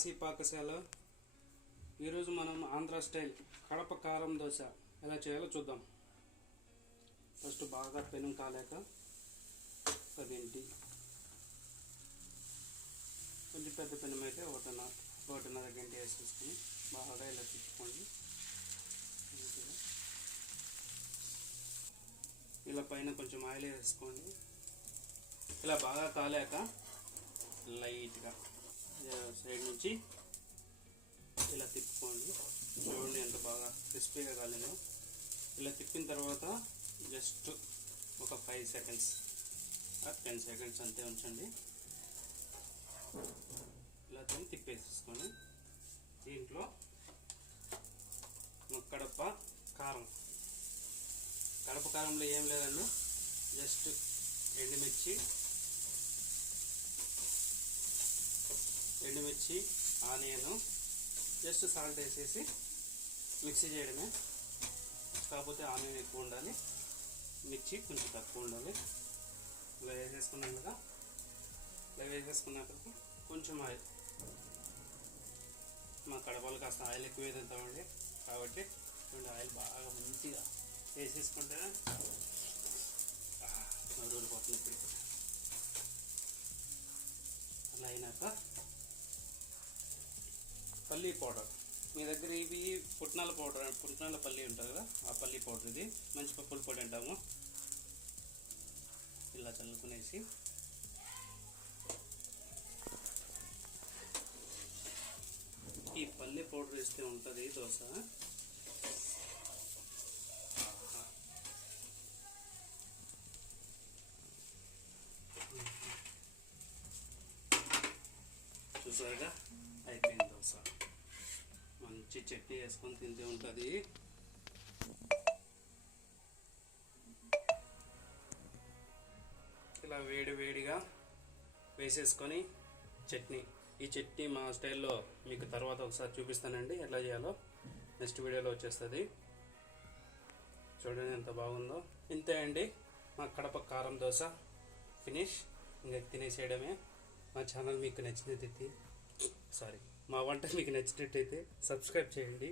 కాశీ పాకశాల. ఈరోజు మనం ఆంధ్ర స్టైల్ కడప కారం దోశ ఎలా చేయాలో చూద్దాం. ఫస్ట్ బాగా పెనం కాలేక ఒక గంటి, కొంచెం పెద్ద పెనం అయితే ఒకటిన్నర గంట వేసేసుకొని బాగా ఇలా తిప్పుకోండి. ఇలా పైన కొంచెం ఆయిల్ వేసుకోండి. ఇలా బాగా కాలేక లైట్గా సైడ్ నుంచి ఇలా తిప్పుకోండి. చూడండి ఎంత బాగా క్రిస్పీగా కాలేదో. ఇలా తిప్పిన తర్వాత జస్ట్ ఒక 5 సెకండ్స్ 10 సెకండ్స్ అంతే ఉంచండి. ఇలా తిప్పేసేసుకొని దీంట్లో కడప కారం. కడప కారంలో ఏం లేదండి, జస్ట్ ఎండుమిర్చి ఆనియన్, జస్ట్ సాల్ట్ వేసేసి మిక్సీ చేయడమే. కాకపోతే ఆనియన్ ఎక్కువ ఉండాలి, మిర్చి కొంచెం తక్కువ ఉండాలి. ఇలా వేసేసుకున్నాక కొంచెం ఆయిల్, మా కడపలు కాస్త ఆయిల్ ఎక్కువ తింటామండి కాబట్టి ఆయిల్ బాగా మంచిగా వేసేసుకుంటే నూరులు పోతుంది. ఇప్పుడు అలా అయినాక పల్లీ పౌడర్, మీ దగ్గర ఇవి పుట్నాల పల్లి ఉంటుంది కదా, ఆ పల్లీ పౌడర్. ఇది మంచి పప్పుల పొడి అంటాము. ఇలా చల్లుకునేసి ఈ పల్లీ పౌడర్ వేస్తే ఉంటుంది దోశ. చూసారుగా అయిపోయింది దోశ. మంచి చట్నీ వేసుకొని తింటే ఉంటుంది. ఇలా వేడిగా వేసేసుకొని చట్నీ. ఈ చట్నీ మా స్టైల్లో మీకు తర్వాత ఒకసారి చూపిస్తానండి ఎట్లా చేయాలో. నెక్స్ట్ వీడియోలో వచ్చేస్తుంది. చూడండి ఎంత బాగుందో. ఇంతే అండి మా కడప కారం దోశ ఫినిష్. ఇంకా తినేసేయడమే. మా ఛానల్ మీకు నచ్చినట్టయితే మా వంట మీకు నచ్చినట్టయితే సబ్స్క్రైబ్ చేయండి.